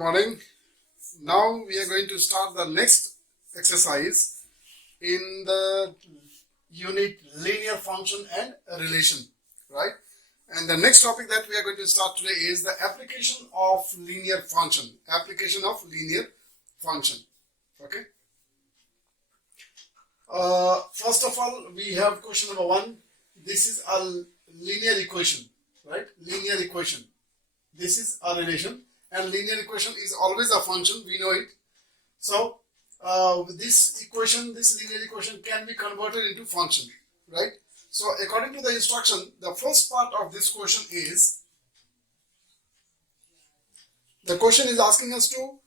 morning. Now we are going to start the next exercise in the unit linear function and relation, right? And the next topic that we are going to start today is the application of linear function. Application of linear function. Okay. First of all, we have question number 1. This is a linear equation, right? Linear equation. This is a relation, and linear equation is always a function. We know it. So this linear equation can be converted into function, right? So according to the instruction, the first part of this question is, the question is asking us to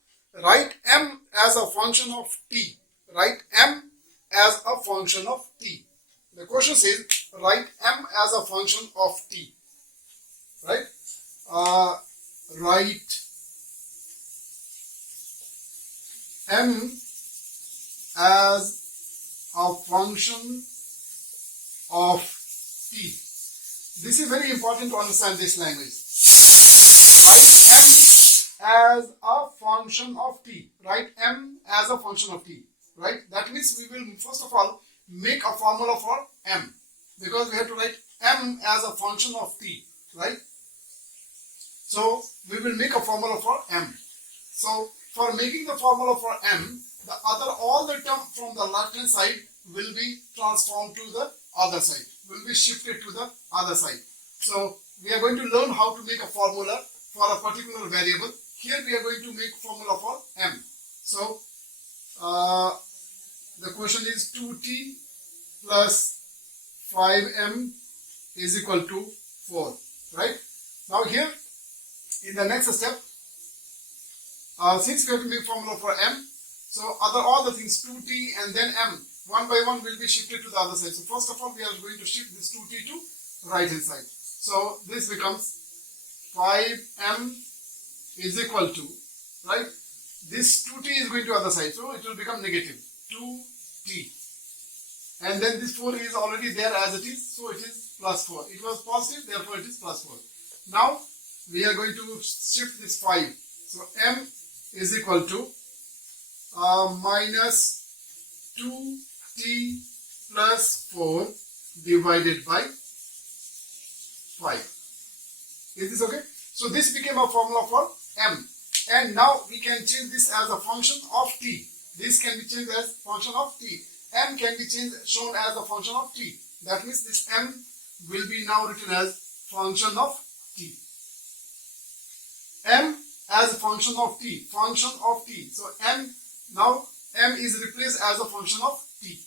write m as a function of t. Write m as a function of t. The question says write m as a function of t, right? Write m as a function of t. This is very important to understand this language. Write m as a function of t. Write m as a function of t. Right? That means we will first of all make a formula for m, because we have to write m as a function of t. Right? So we will make a formula for m. So for making the formula for m, all the term from the left hand side will be transformed to the other side, will be shifted to the other side. So we are going to learn how to make a formula for a particular variable. Here we are going to make formula for m. So the question is 2t plus 5m is equal to 4, right? Now here in the next step, since we have to make formula for m, so all the things 2t and then m one by one will be shifted to the other side. So first of all, we are going to shift this 2t to right hand side. So this becomes 5m is equal to, right? This 2t is going to other side, so it will become negative 2t. And then this 4 is already there as it is, so it is plus 4. It was positive, therefore it is plus 4. Now we are going to shift this 5. So m is equal to minus 2t plus 4 divided by 5. Is this okay? So this became a formula for m. And now we can change this as a function of t. This can be changed as function of t. M can be shown as a function of t. That means this m will be now written as function of t. M as a function of t. Function of t. So m is replaced as a function of t.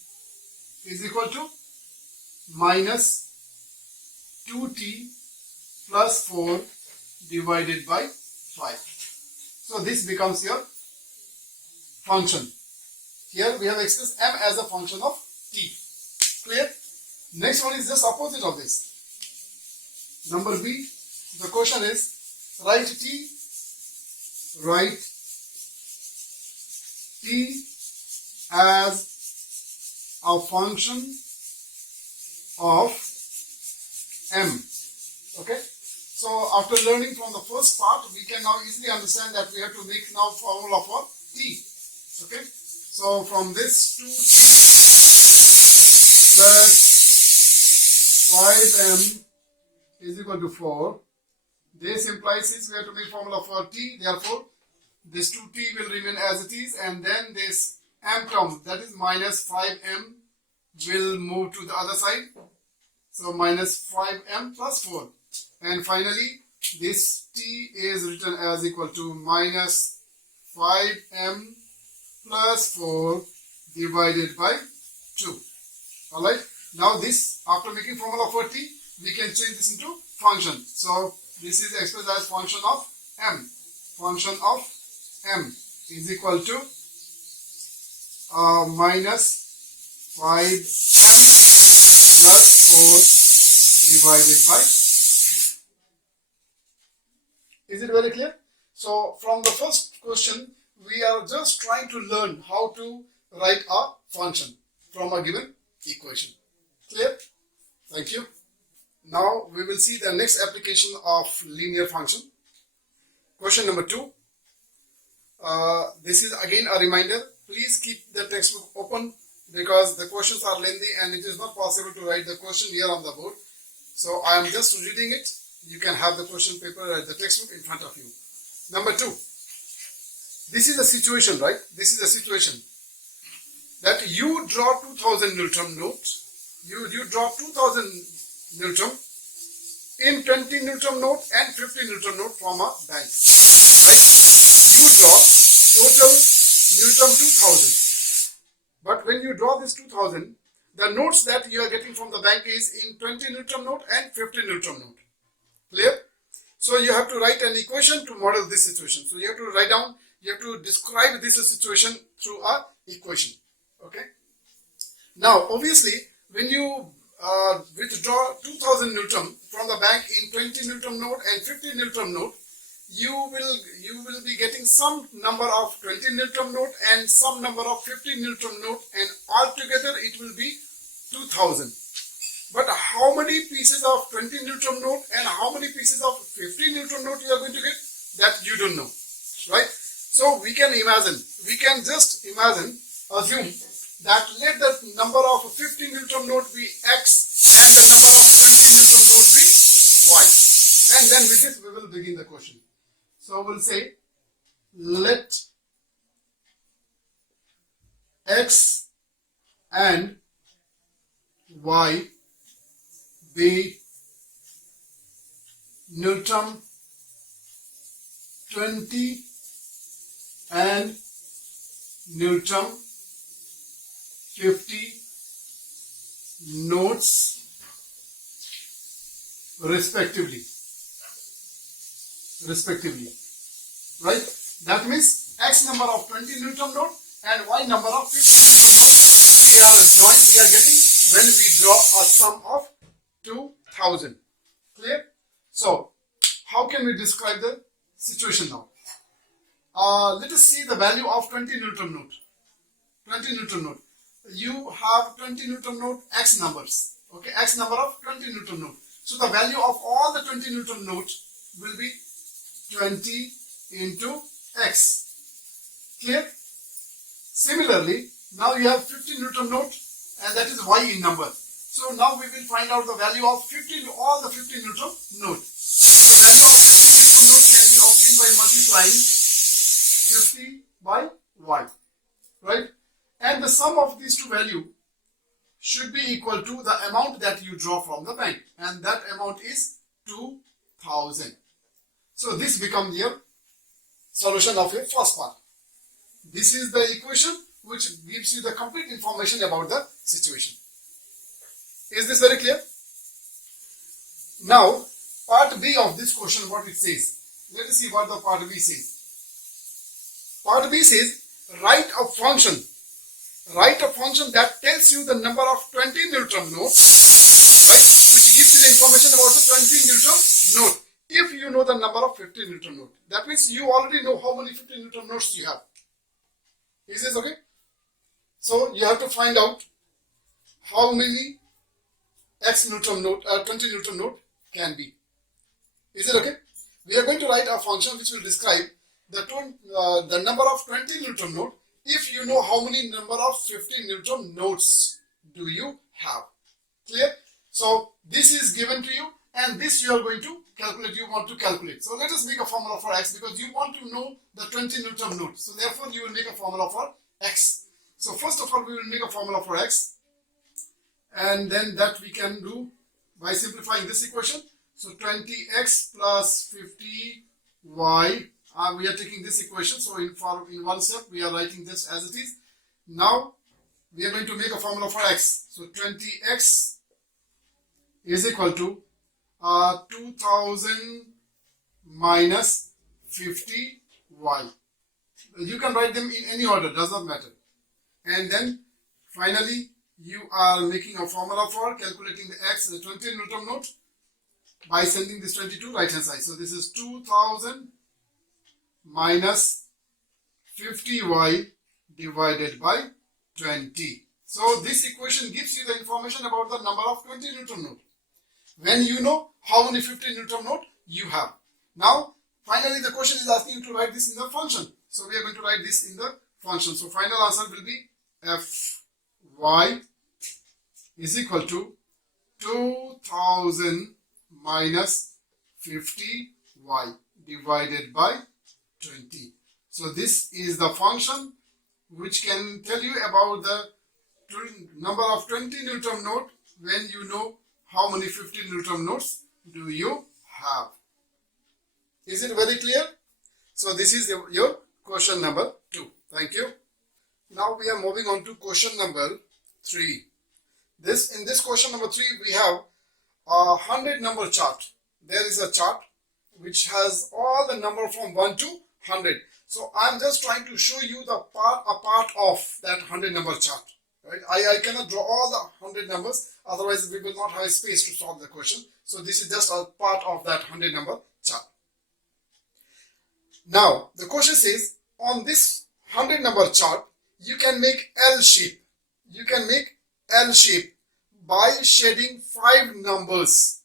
Is equal to minus 2t plus 4 divided by 5. So this becomes your function. Here we have expressed m as a function of t. Clear? Next one is just opposite of this. Number B, the question is write t as a function of m. Okay? So after learning from the first part, we can now easily understand that we have to make now formula for t. Okay? So from this 2t plus 5m is equal to 4. This implies since we have to make formula for t, therefore this 2t will remain as it is, and then this m term, that is minus 5m, will move to the other side. So minus 5m plus 4. And finally, this t is written as equal to minus 5m plus 4 divided by 2. Alright. Now this, after making formula for t, we can change this into function. So this is expressed as function of m. Function of m is equal to minus 5m plus 4 divided by 2. Is it very clear? So from the first question, we are just trying to learn how to write a function from a given equation. Clear? Thank you. Now we will see the next application of linear function. Question number 2. This is again a reminder. Please keep the textbook open because the questions are lengthy and it is not possible to write the question here on the board. So I am just reading it. You can have the question paper at the textbook in front of you. Number 2. This is a situation, right? This is a situation that you draw 2000 Newton note. You draw 2000 Newton in 20 Newton note and 50 Newton note from a bank, right? You draw total Newton 2000. But when you draw this 2000, the notes that you are getting from the bank is in 20 Newton note and 50 Newton note. Clear? So you have to write an equation to model this situation. So you have to write down, you have to describe this situation through a equation. Okay. Now, obviously, when you withdraw 2000 Newton from the bank in 20 Newton note and 50 Newton note, you will be getting some number of 20 Newton note and some number of 50 Newton note, and altogether it will be 2000. But how many pieces of 20 Newton note and how many pieces of 50 Newton note you are going to get, that you don't know, right? So we can just assume that let the number of 50 Newton note be X and the number of 20 Newton note be Y. And then with this we will begin the question. So we'll say, let X and Y be Newton 20 and Newton 50 notes respectively, right? That means X number of 20 Newton note and Y number of 50 Newton note we are getting when we draw a sum of 2000. Clear? So how can we describe the situation now? Let us see the value of 20 Newton note. 20 Newton note. You have 20 Newton note X numbers. Okay, X number of 20 Newton note. So the value of all the 20 Newton note will be 20 into X. Clear? Similarly, now you have 50 Newton note and that is Y in number. So now we will find out the value of all the 50 Newton note. The value of 50 Newton note can be obtained by multiplying 50 by Y, right? And the sum of these two values should be equal to the amount that you draw from the bank, and that amount is 2000. So this becomes your solution of your first part. This is the equation which gives you the complete information about the situation. Is this very clear? Now, part B of this question, what it says. Let us see what the part B says. Part B says, write a function that tells you the number of 20 Newton notes, right, which gives you the information about the 20 Newton note. If you know the number of 50 Newton note, that means you already know how many 50 Newton notes you have. Is this okay? So you have to find out how many X Newton note, 20 Newton note can be. Is it okay? We are going to write a function which will describe the number of 20 Newton note if you know how many number of 50 Newton notes do you have. Clear? So this is given to you and this you are going to calculate, you want to calculate. So let us make a formula for X because you want to know the 20 Newton note. So therefore you will make a formula for X. So first of all we will make a formula for X, and then that we can do by simplifying this equation. So 20x plus 50y, we are taking this equation, so in one step we are writing this as it is. Now we are going to make a formula for x. So 20x is equal to 2000 minus 50y. You can write them in any order, does not matter. And then finally you are making a formula for calculating the x, the 20 Newton note, by sending this 20 to right hand side. So this is 2000 minus 50y divided by 20. So this equation gives you the information about the number of 20 Newton note. When you know how many 50 Newton note you have. Now finally the question is asking you to write this in the function. So we are going to write this in the function. So final answer will be Fy is equal to 2000 minus 50y divided by 20. So this is the function which can tell you about the number of 20 Newton note when you know how many 50 Newton notes do you have. Is it very clear? So this is your question number 2. Thank you. Now we are moving on to question number 3. In this question number 3 we have a 100 number chart. There is a chart which has all the number from 1 to 100. So I am just trying to show you a part of that 100 number chart. Right? I cannot draw all the 100 numbers, otherwise we will not have space to solve the question. So this is just a part of that 100 number chart. Now the question says, on this 100 number chart you can make L shape. You can make L shape by shading 5 numbers.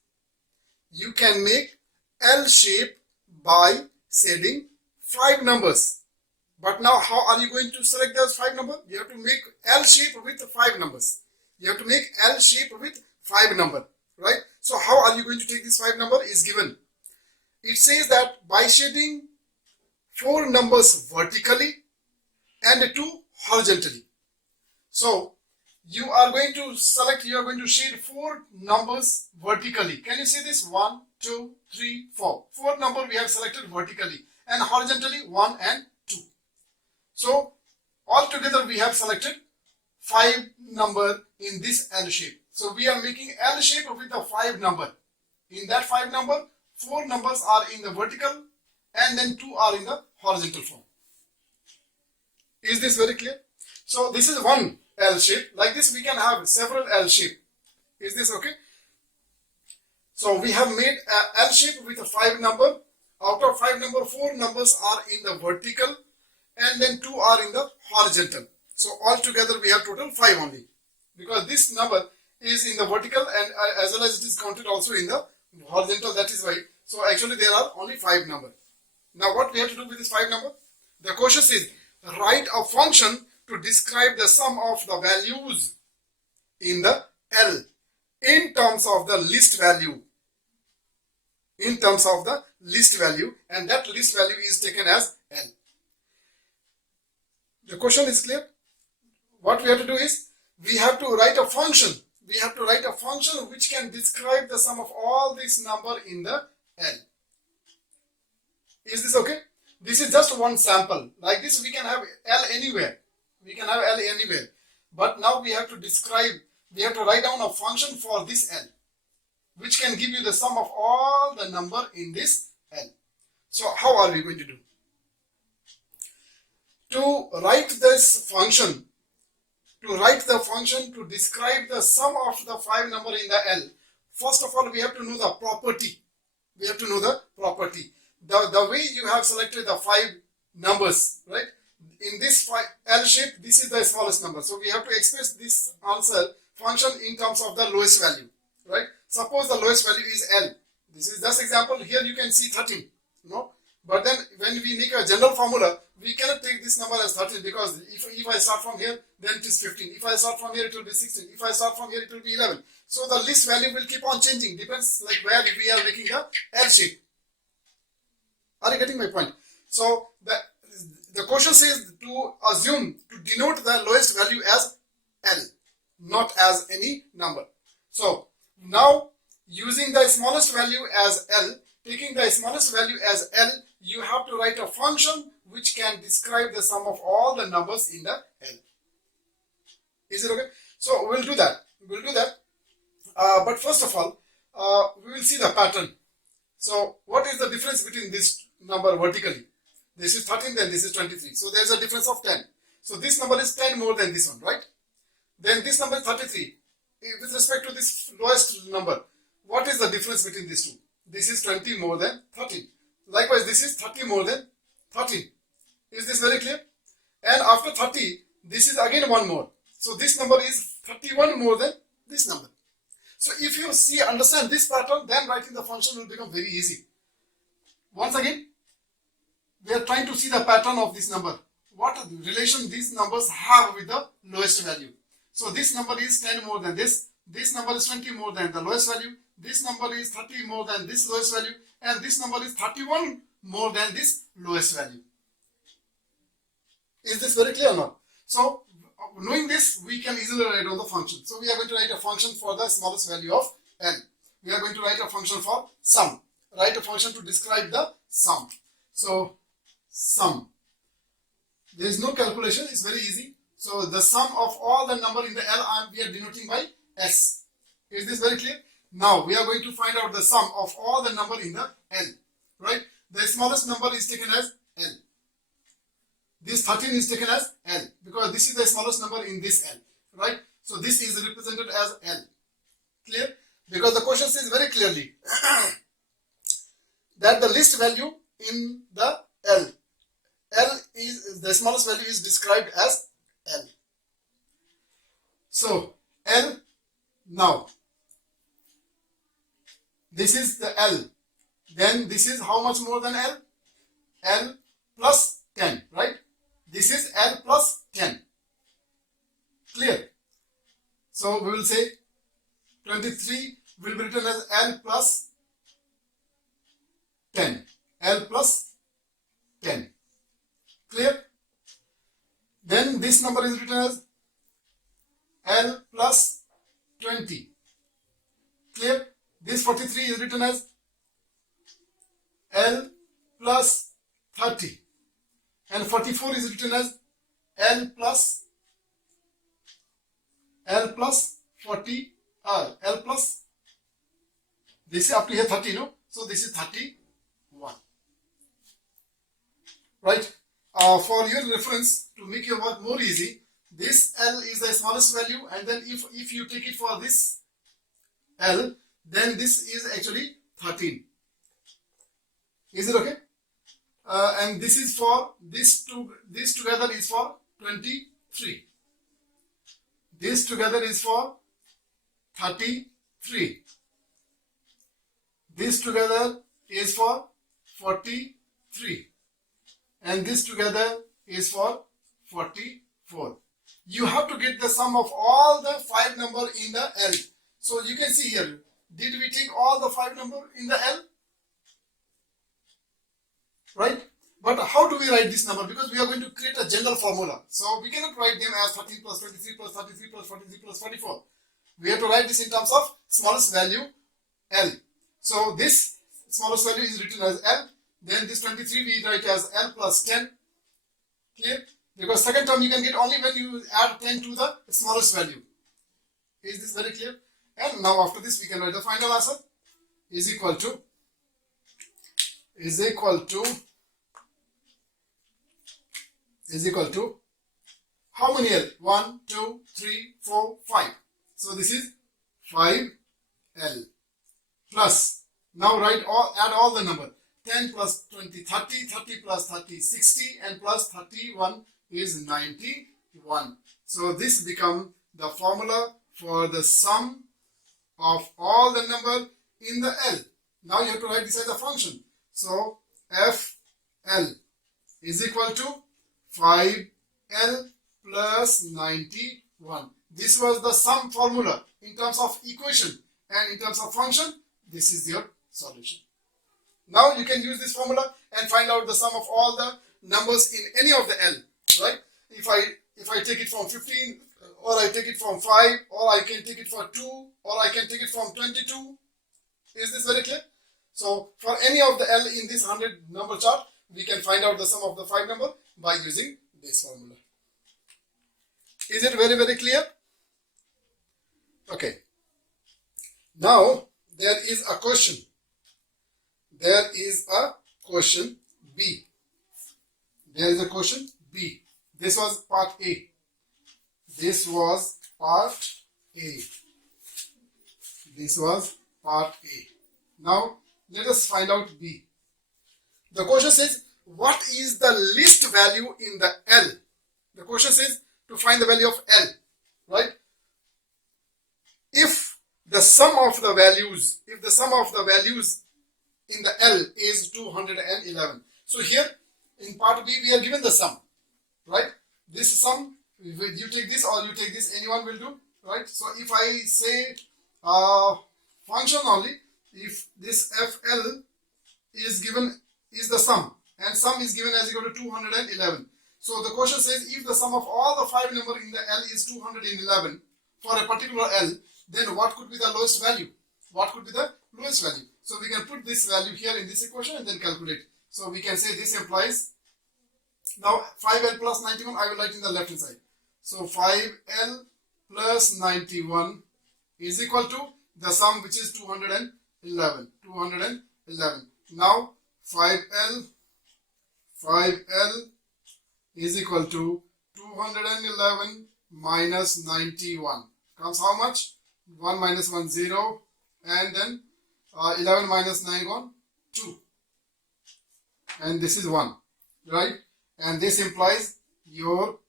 You can make L shape by shading 5 numbers. But now how are you going to select those 5 numbers? You have to make L shape with 5 numbers. You have to make L shape with 5 number, right? So how are you going to take this 5 number is given. It says that by shading 4 numbers vertically and 2 horizontally. So you are going to shade 4 numbers vertically. Can you see this? 1, 2, 3, 4. 4 number we have selected vertically, and horizontally 1 and 2. So altogether we have selected 5 number in this L shape. So we are making L shape with the 5 number. In that 5 number, 4 numbers are in the vertical and then 2 are in the horizontal form. Is this very clear? So this is one L shape. Like this we can have several L shape. Is this okay? So we have made a L shape with a 5 number. Out of 5 number, 4 numbers are in the vertical and then 2 are in the horizontal. So altogether we have total 5 only, because this number is in the vertical and as well as it is counted also in the horizontal. That is why. So actually there are only 5 numbers. Now what we have to do with this 5 number? The question says, write a function to describe the sum of the values in the L in terms of the list value. In terms of the list value, and that list value is taken as L. The question is clear? What we have to do is, we have to write a function. We have to write a function which can describe the sum of all this number in the L. Is this okay? This is just one sample. Like this we can have L anywhere. We can have L anywhere. But now we have to write down a function for this L, which can give you the sum of all the number in this L. So how are we going to do? To write this function, to describe the sum of the 5 number in the L, first of all we have to know the property. We have to know the property. The way you have selected the 5 numbers, right? In this L shape, this is the smallest number. So we have to express this answer function in terms of the lowest value, right? Suppose the lowest value is L. This is just example. Here you can see 13. No? But then when we make a general formula, we cannot take this number as 13, because if I start from here, then it is 15. If I start from here, it will be 16. If I start from here, it will be 11. So the list value will keep on changing. Depends like where we are making the L shape. Are you getting my point? So the question says to assume, to denote the lowest value as L, not as any number. So now using the smallest value as L, taking the smallest value as L, you have to write a function which can describe the sum of all the numbers in the L. Is it okay? So we'll do that. But first of all, we will see the pattern. So what is the difference between this number vertically? This is 13, then this is 23. So there's a difference of 10. So this number is 10 more than this one, right? Then this number is 33. With respect to this lowest number, what is the difference between these two? This is 20 more than 13. Likewise, this is 30 more than 13. Is this very clear? And after 30, this is again one more. So this number is 31 more than this number. So if you understand this pattern, then writing the function will become very easy. Once again, we are trying to see the pattern of this number. What relation these numbers have with the lowest value. So this number is 10 more than this. This number is 20 more than the lowest value. This number is 30 more than this lowest value. And this number is 31 more than this lowest value. Is this very clear or not? So knowing this, we can easily write down the function. So we are going to write a function for the smallest value of n. We are going to write a function for sum. Write a function to describe the sum. So sum. There is no calculation. It's very easy. So the sum of all the number in the L we are denoting by S. Is this very clear? Now we are going to find out the sum of all the number in the L. Right? The smallest number is taken as L. This 13 is taken as L because this is the smallest number in this L. Right? So this is represented as L. Clear? Because the question says very clearly that the least value in the L. L is the smallest value is described as L. So L, now this is the L. Then this is how much more than L? L plus 10, right? This is L plus 10. Clear? So we will say 23 will be written as L plus 10. L plus 10. Clear? Then this number is written as L plus 20. Clear? This 43 is written as L plus 30. And 44 is written as L plus 40. L plus, this is up to here 30, no? So this is 31. Right? For your reference, to make your work more easy, this L is the smallest value, and then if you take it for this L, then this is actually 13. Is it okay? And this is for this together is for 23. This together is for 33. This together is for 43. And this together is for 44. You have to get the sum of all the 5 number in the L. So you can see here, did we take all the 5 number in the L? Right? But how do we write this number? Because we are going to create a general formula. So we cannot write them as 13 plus 23 plus 33 plus 43 plus 44. We have to write this in terms of smallest value L. So this smallest value is written as L. Then this 23 we write as L plus 10. Clear? Because second term you can get only when you add 10 to the smallest value. Is this very clear? And now after this we can write the final answer is equal to how many L? 1, 2, 3, 4, 5. So this is 5L plus, now add all the number. 10 plus 20, 30, 30 plus 30, 60, and plus 31 is 91. So this becomes the formula for the sum of all the number in the L. Now you have to write this as a function. So FL is equal to 5L plus 91. This was the sum formula in terms of equation, and in terms of function, this is your solution. Now you can use this formula and find out the sum of all the numbers in any of the L, right? If I take it from 15, or I take it from 5, or I can take it for 2, or I can take it from 22. Is this very clear? So for any of the L in this 100 number chart, we can find out the sum of the 5 number by using this formula. Is it very, very clear? Okay. Now there is a question. There is a question B. There is a question B. This was part A. This was part A. This was part A. Now let us find out B. The question says, what is the least value in the L? The question says to find the value of L, right? If the sum of the values in the L is 211. So here, In part B, we are given the sum, right? This sum, you take this or you take this, anyone will do, right? So if I say function only, if this FL is given is the sum, and sum is given as equal to 211. So the question says if the sum of all the 5 numbers in the L is 211 for a particular L, then what could be the lowest value? What could be the lowest value? So we can put this value here in this equation and then calculate. So we can say this implies, now 5L plus 91 I will write in the left hand side. So 5L plus 91 is equal to the sum, which is 211. Now 5L is equal to 211 minus 91 comes how much? 1 minus 1 0, and then 11 minus 9 1 2, and this is 1, right? And this implies your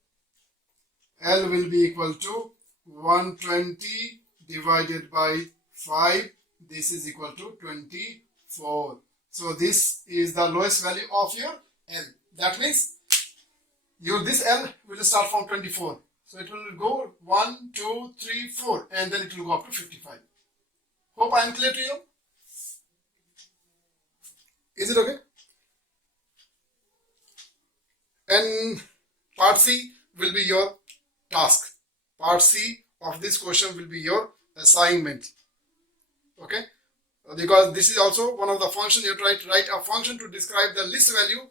L will be equal to 120 divided by 5. This is equal to 24. So this is the lowest value of your L. That means this L will start from 24. So it will go 1, 2, 3, 4, and then it will go up to 55. Hope I am clear to you. Is it okay? And part C will be your task. Part C of this question will be your assignment. Okay? Because this is also one of the functions. You have to write a function to describe the list value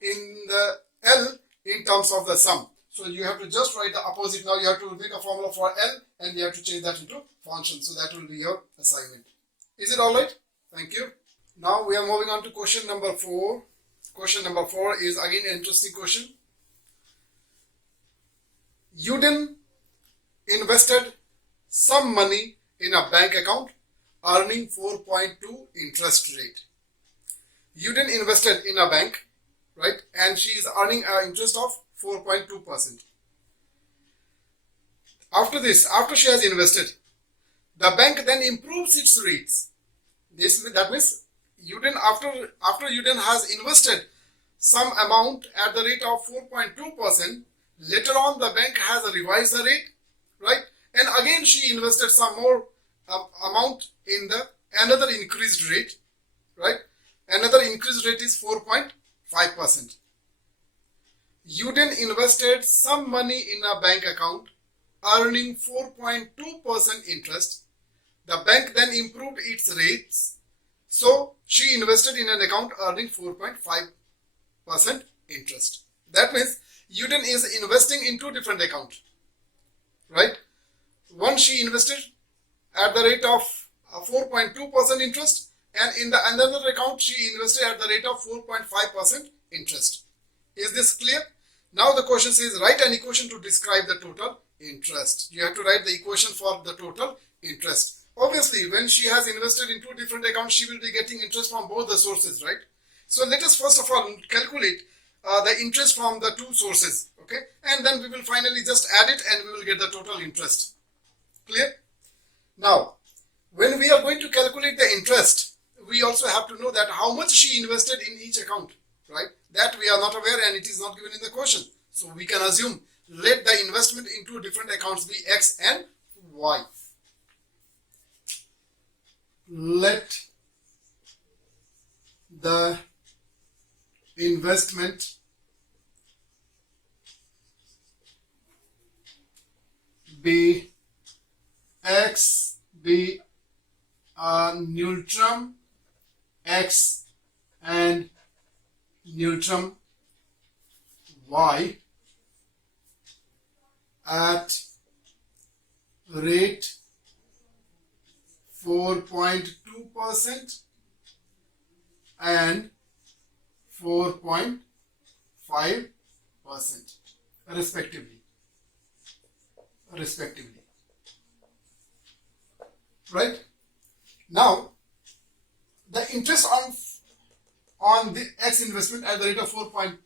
in the L in terms of the sum. So you have to just write the opposite. Now you have to make a formula for L and you have to change that into function. So that will be your assignment. Is it alright? Thank you. Now we are moving on to question number 4. Question number 4 is again an interesting question. Uden invested some money in a bank account earning 4.2 interest rate. Uden invested in a bank, right? And she is earning an interest of 4.2%. After she has invested, the bank then improves its rates. That means Uden, after Uden has invested some amount at the rate of 4.2%, later on the bank has revised the rate, right? And again she invested some more amount in another increased rate, right? Another increased rate is 4.5%. Uden invested some money in a bank account earning 4.2% interest. The bank then improved its rates. So she invested in an account earning 4.5% interest. That means Uden is investing in 2 different accounts, right? One she invested at the rate of 4.2% interest, and in the another account she invested at the rate of 4.5% interest. Is this clear? Now the question says write an equation to describe the total interest. You have to write the equation for the total interest. Obviously, when she has invested in 2 different accounts, she will be getting interest from both the sources, right? So let us first of all calculate the interest from the 2 sources, okay? And then we will finally just add it and we will get the total interest. Clear? Now, when we are going to calculate the interest, we also have to know that how much she invested in each account, right? That we are not aware and it is not given in the question. So we can assume let the investment in 2 different accounts be X and Y. Let the investment be X, be neutrum X and neutrum Y at rate 4.2% and 4.5% respectively. Right? Now, the interest on the X investment at the rate of 4.2.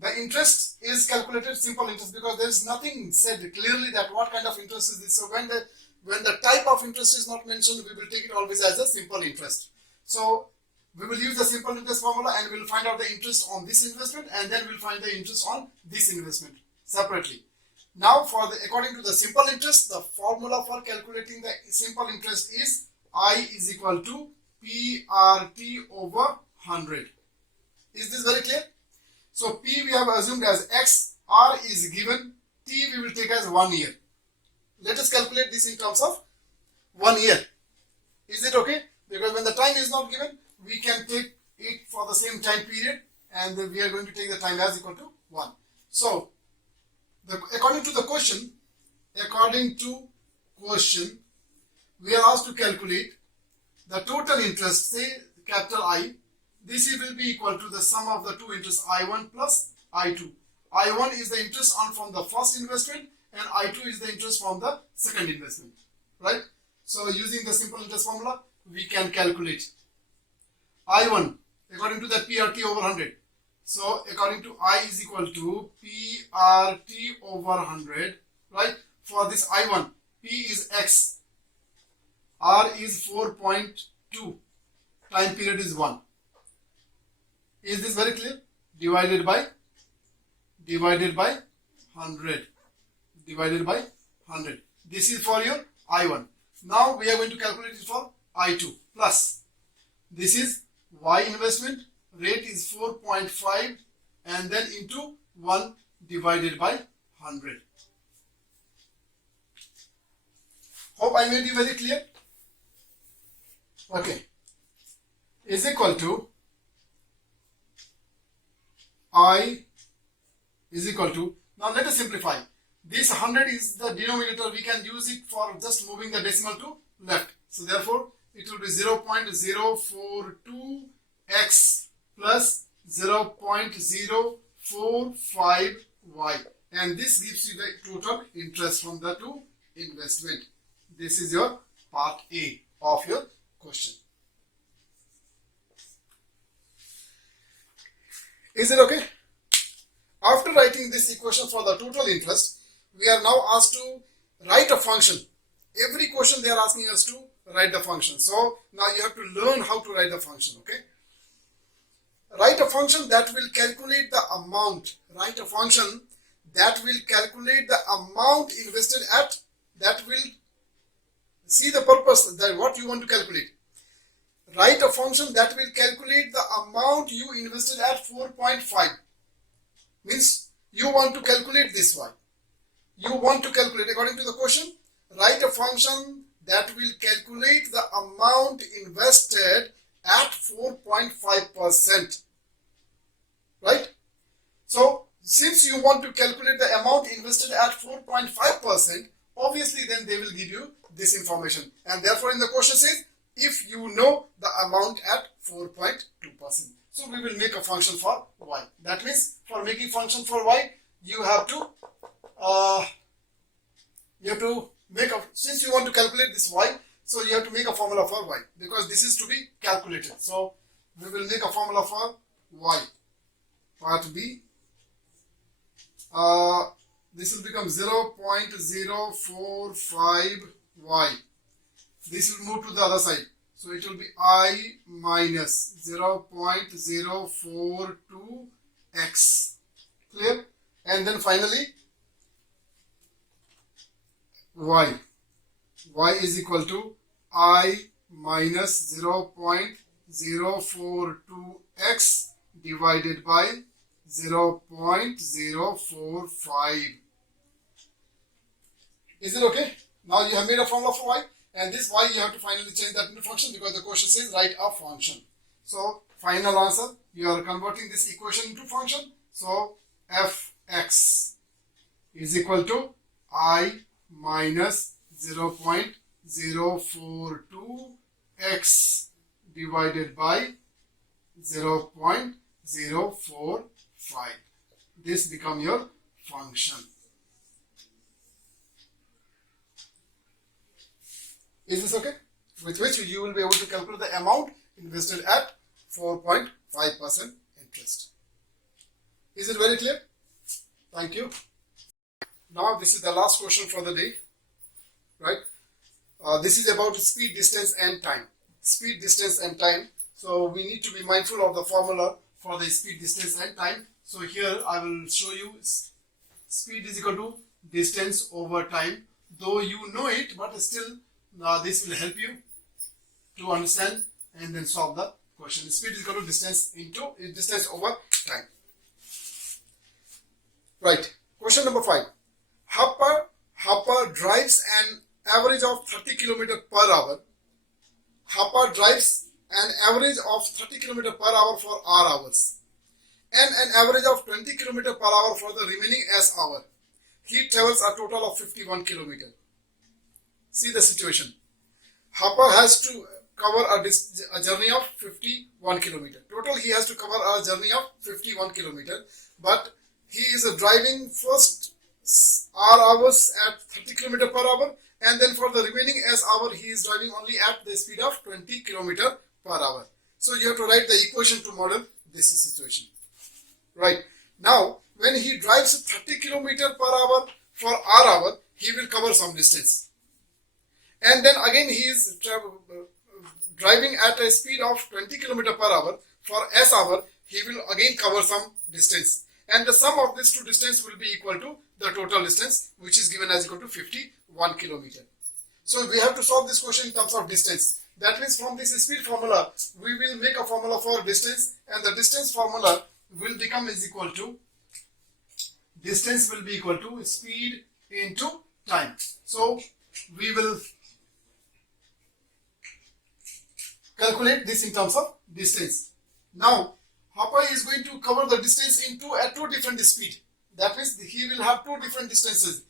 The interest is calculated simple interest because there is nothing said clearly that what kind of interest is this. So when the type of interest is not mentioned, we will take it always as a simple interest. So we will use the simple interest formula and we'll find out the interest on this investment, and then we'll find the interest on this investment separately. Now according to the simple interest, the formula for calculating the simple interest is I is equal to PRT over 100. Is this very clear? So P we have assumed as X, R is given, T we will take as 1 year. Let us calculate this in terms of 1 year. Is it okay? Because when the time is not given, we can take it for the same time period, and we are going to take the time as equal to 1. So according to question, we are asked to calculate the total interest, say capital I. This will be equal to the sum of the two interests I1 plus I2. I1 is the interest earned from the first investment, and I2 is the interest from the second investment, right? So using the simple interest formula, we can calculate I1 according to the PRT over 100. So according to I is equal to PRT over 100, right? For this I1, P is X, R is 4.2, time period is 1. Is this very clear? Divided by 100. Divided by 100. This is for your I1. Now we are going to calculate it for I2 plus. This is Y investment, rate is 4.5, and then into 1 divided by 100. Hope I made you very clear. Okay. Is equal to I is equal to, now let us simplify. This 100 is the denominator, we can use it for just moving the decimal to left. So therefore, it will be 0.042x plus 0.045y. And this gives you the total interest from the two investment. This is your part A of your question. Is it okay? After writing this equation for the total interest, we are now asked to write a function. Every question they are asking us to write the function. So now you have to learn how to write the function, okay? Write a function that will calculate the amount. Write a function that will calculate the amount invested at, that will see the purpose, that what you want to calculate. Write a function that will calculate the amount you invested at 4.5. Means you want to calculate this one. You want to calculate according to the question. Write a function that will calculate the amount invested at 4.5%. Right? So since you want to calculate the amount invested at 4.5%, obviously then they will give you this information. And therefore in the question says, if you know the amount at 4.2%. So we will make a function for y. That means for making function for y, you have to make a, since you want to calculate this y, so you have to make a formula for y, because this is to be calculated. So we will make a formula for y. Part B. This will become 0.045y. This will move to the other side. So it will be I minus 0.042x. Clear? And then finally, y. Y is equal to I minus 0.042x divided by 0.045. Is it okay? Now you have made a formula for y. And this y you have to finally change that into function, because the question says write a function. So final answer, you are converting this equation into function. So fx is equal to I minus 0.042x divided by 0.045. This become your function. Is this okay? With which you will be able to calculate the amount invested at 4.5% interest. Is it very clear? Thank you. Now this is the last question for the day, right? This is about speed, distance and time. Speed, distance and time. So we need to be mindful of the formula for the speed, distance and time. So here I will show you speed is equal to distance over time. Though you know it, but still this will help you to understand and then solve the question. Speed is equal to distance over time. Right. Question number 5. Hopper drives an average of 30 km per hour. Hopper drives an average of 30 km per hour for R hours and an average of 20 km per hour for the remaining S hour. He travels a total of 51 km. See the situation. Hopper has to cover a journey of 51 km. Total he has to cover a journey of 51 km. But he is driving first R hours at 30 km per hour, and then for the remaining S hour he is driving only at the speed of 20 km per hour. So you have to write the equation to model this situation. Right. Now when he drives 30 km per hour for R hour, he will cover some distance. And then again he is driving at a speed of 20 km per hour for S hour, he will again cover some distance. And the sum of these two distance will be equal to the total distance, which is given as equal to 51 km. So we have to solve this question in terms of distance. That means from this speed formula, we will make a formula for distance, and the distance formula will become is equal to, distance will be equal to speed into time. So we will calculate this in terms of distance. Now Hopper is going to cover the distance at two different speed. That means he will have two different distances.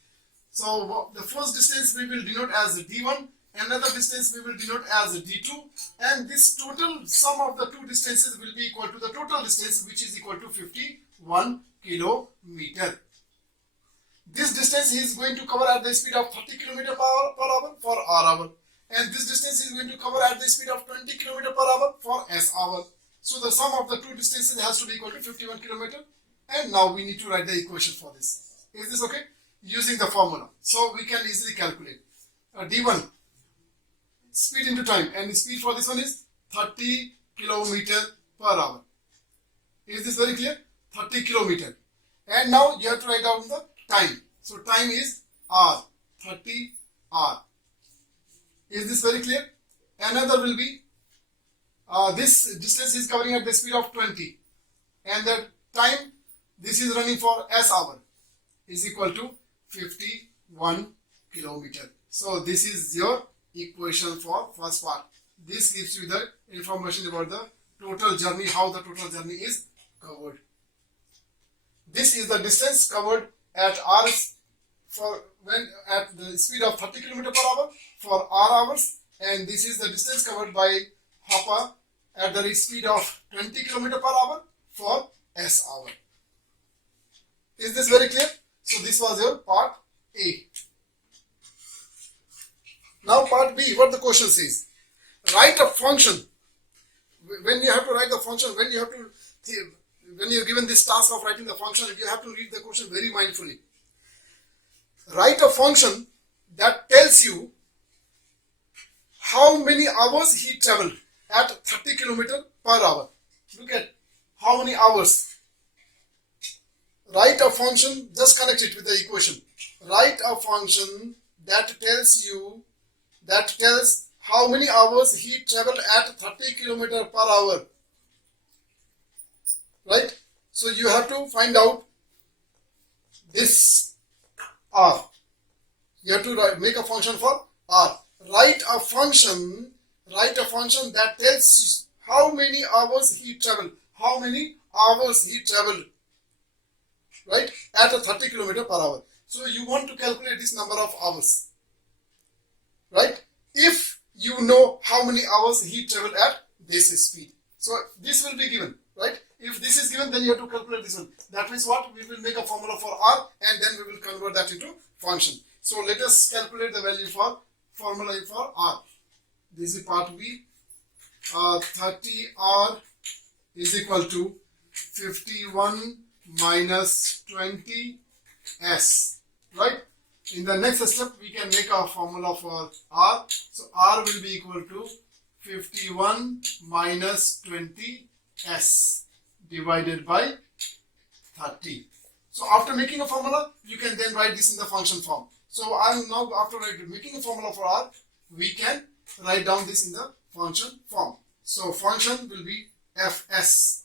So the first distance we will denote as D1, another distance we will denote as D2, and this total sum of the two distances will be equal to the total distance, which is equal to 51 kilometer. This distance he is going to cover at the speed of 30 km per hour for R hour, and this distance is going to cover at the speed of 20 km per hour for S hour. So the sum of the two distances has to be equal to 51 km. And now we need to write the equation for this. Is this okay? Using the formula. So we can easily calculate. D1, speed into time, and the speed for this one is 30 km per hour. Is this very clear? 30 km. And now you have to write down the time. So time is R, 30 R. Is this very clear? Another will be, this distance is covering at the speed of 20. And the time this is running for S hour is equal to 51 kilometer. So this is your equation for first part. This gives you the information about the total journey, how the total journey is covered. This is the distance covered at R at the speed of 30 km per hour for R hours, and this is the distance covered by Hopper at the speed of 20 km per hour for S hour. Is this very clear? So this was your part A. Now part B, what the question says. Write a function. When you have to write the function, when you're given this task of writing the function, you have to read the question very mindfully. Write a function that tells you how many hours he traveled at 30 km per hour. Look at how many hours. Write a function, just connect it with the equation. Write a function that tells how many hours he traveled at 30 km per hour. Right? So you have to find out this R. You have to make a function for R. Write a function that tells how many hours he traveled. How many hours he traveled. Right? At a 30 km per hour. So you want to calculate this number of hours. Right? If you know how many hours he traveled at this speed. So this will be given. Right? If this is given, then you have to calculate this one. That means what? We will make a formula for R, and then we will convert that into function. So let us calculate the value for formula for R. This is part B. 30R is equal to 51 minus 20S. Right? In the next step, we can make a formula for R. So R will be equal to 51 minus 20s divided by 30. So after making a formula, you can then write this in the function form. So I am now, after making a formula for r, we can write down this in the function form. So function will be fs,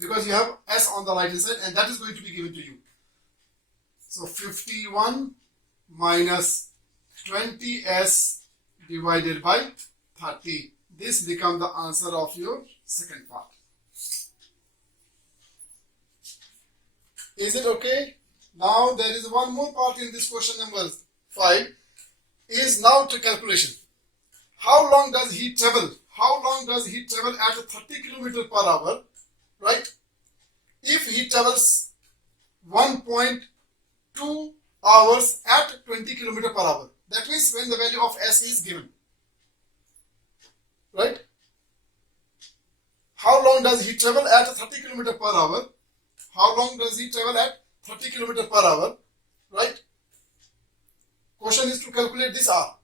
because you have s on the right hand side, and that is going to be given to you. So 51 minus 20s divided by 30. This becomes the answer of your second part. Is it okay? Now there is one more part in this question number 5, is now to calculation. How long does he travel? How long does he travel at 30 km per hour? Right? If he travels 1.2 hours at 20 km per hour. That means when the value of s is given. Right? How long does he travel at 30 km per hour? How long does he travel at 30 km per hour? Right? Question is to calculate this r.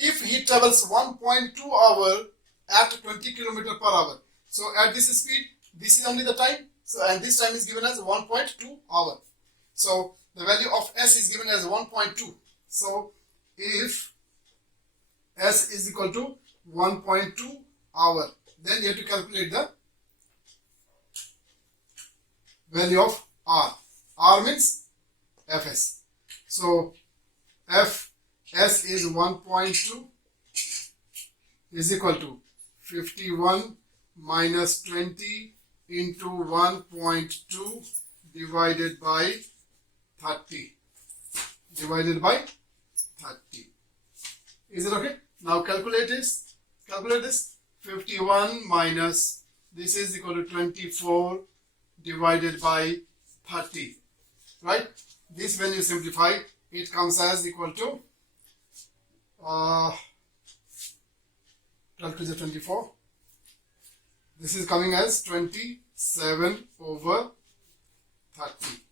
If he travels 1.2 hour at 20 km per hour. So at this speed, this is only the time. So and this time is given as 1.2 hour. So the value of s is given as 1.2. So if s is equal to 1.2 hour, then you have to calculate the value of r. R means fs. So fs is 1.2 is equal to 51 minus 20 into 1.2 divided by 30. Divided by 30. Is it okay? Now calculate this. Calculate this. 51 minus, this is equal to 24 divided by 30. Right? This when you simplify, it comes as equal to 12 to the 24. This is coming as 27 over 30.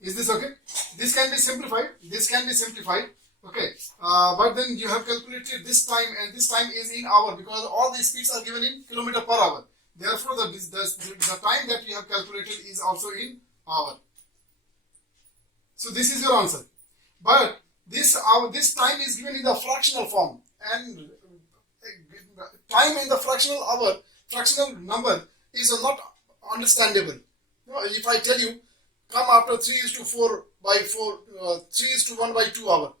Is this okay? This can be simplified. This can be simplified. Okay. But then you have calculated this time, and this time is in hour, because all these speeds are given in kilometer per hour. Therefore, the time that we have calculated is also in hour. So this is your answer. But this time is given in the fractional form, and time in the fractional number is not understandable. If I tell you, come after 3:4 by 4, 3:1 by 2 hour,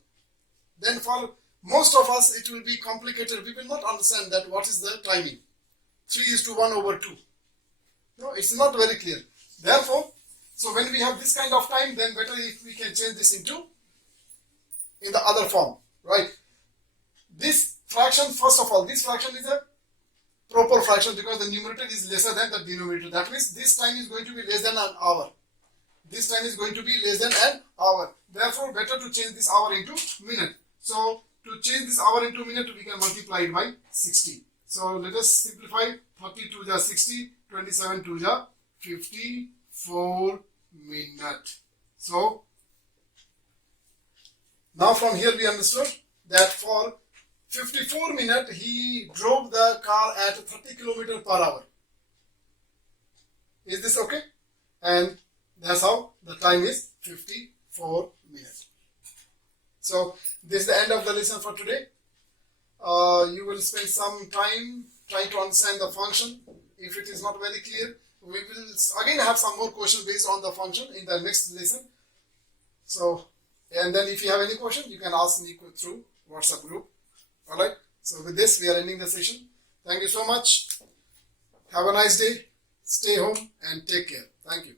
then for most of us it will be complicated. We will not understand that what is the timing. 3:1 over 2. No, it's not very clear. Therefore, so when we have this kind of time, then better if we can change this into in the other form, right? This fraction, first of all, this fraction is a proper fraction because the numerator is lesser than the denominator. That means this time is going to be less than an hour. This time is going to be less than an hour. Therefore, better to change this hour into minute. So, to change this hour into minute, we can multiply it by 60. So, let us simplify. 30 to the 60, 27 to the 54 minute. So, now from here we understood that for 54 minutes, he drove the car at 30 km per hour. Is this okay? And that's how the time is 54 minutes. So, this is the end of the lesson for today. You will spend some time trying to understand the function. If it is not very clear, we will again have some more questions based on the function in the next lesson. So, and then if you have any question, you can ask me through WhatsApp group. Alright, so with this we are ending the session. Thank you so much. Have a nice day. Stay home and take care. Thank you.